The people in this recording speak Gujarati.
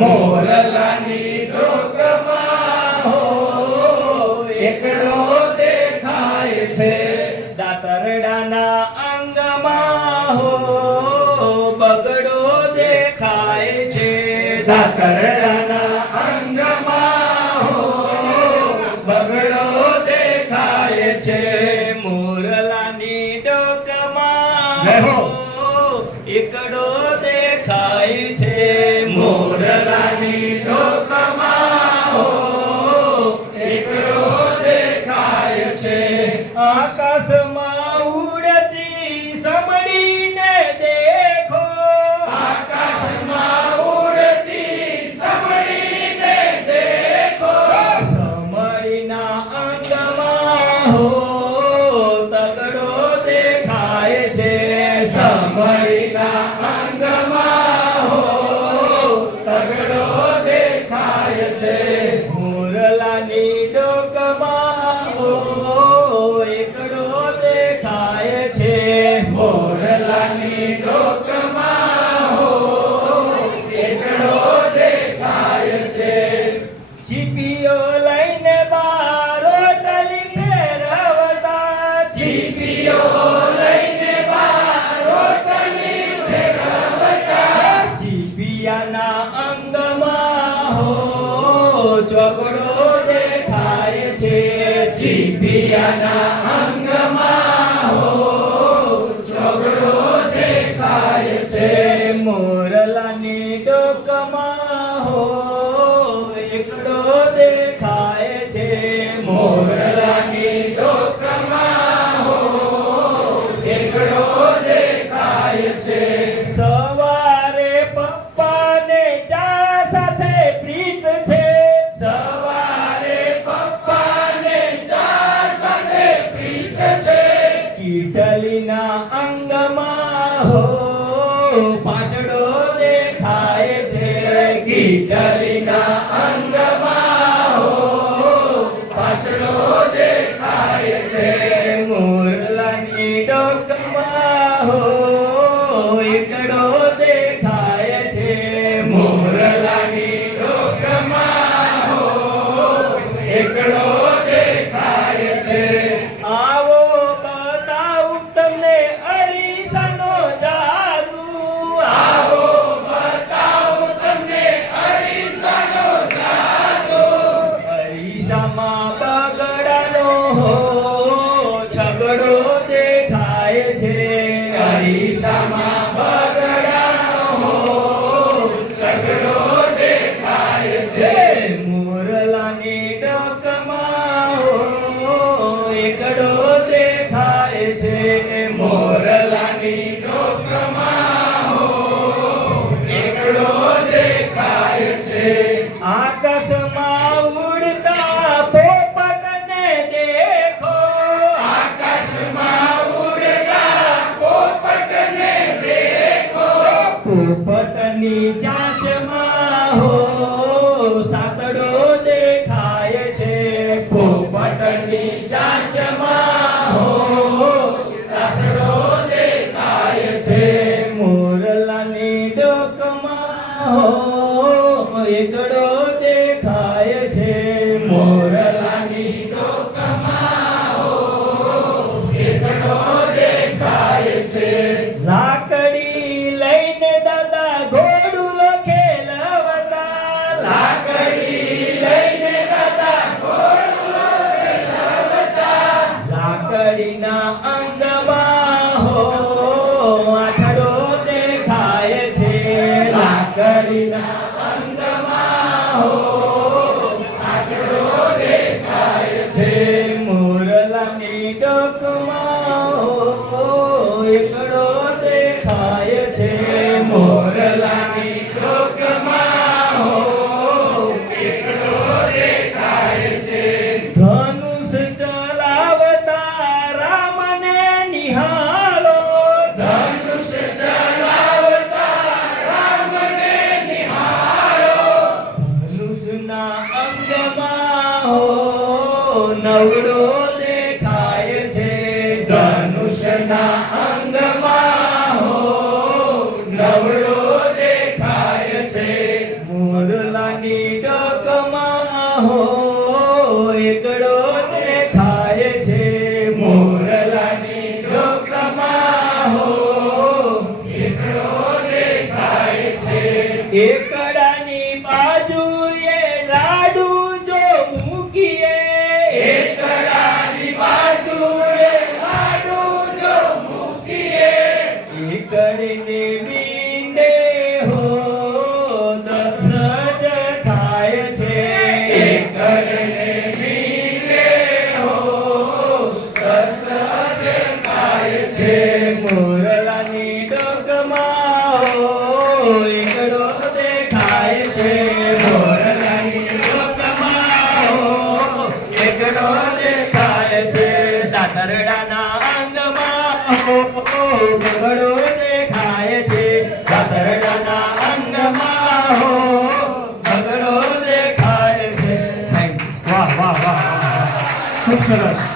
મોરલાની ડોકમાં હો એકડો દેખાય છે. દાતરડાના Kodalani Toka Oh, oh, oh. He. બગડનો છગડો દેખાય છે. અરીસામાં બગડનો છગડો દેખાય છે. મુરલાની ડોકમાં એકડો દેખાય છે. મોરલાની ડોકમાં એકડો દેખાય છે. આકાશ પોપટની ચાંચમાં હો સાતડો દેખાય છે. પોપટની ચાંચમાં હો સાતડો દેખાય છે. મોરલાની ડોકમાં હો, એકડો દેખાય છે. મોર ઘડીના અંતમાં હો આંકડો નવડો દેખાય છે. ધનુષના અંગમાં હો નવડો દેખાય છે. મોરલાની ડોકમાં હો, એકડો દેખાય છે. મોરલાની ડોકમાં હો, એકડો દેખાય છે. એક Thank you. એકડો દેખાય છે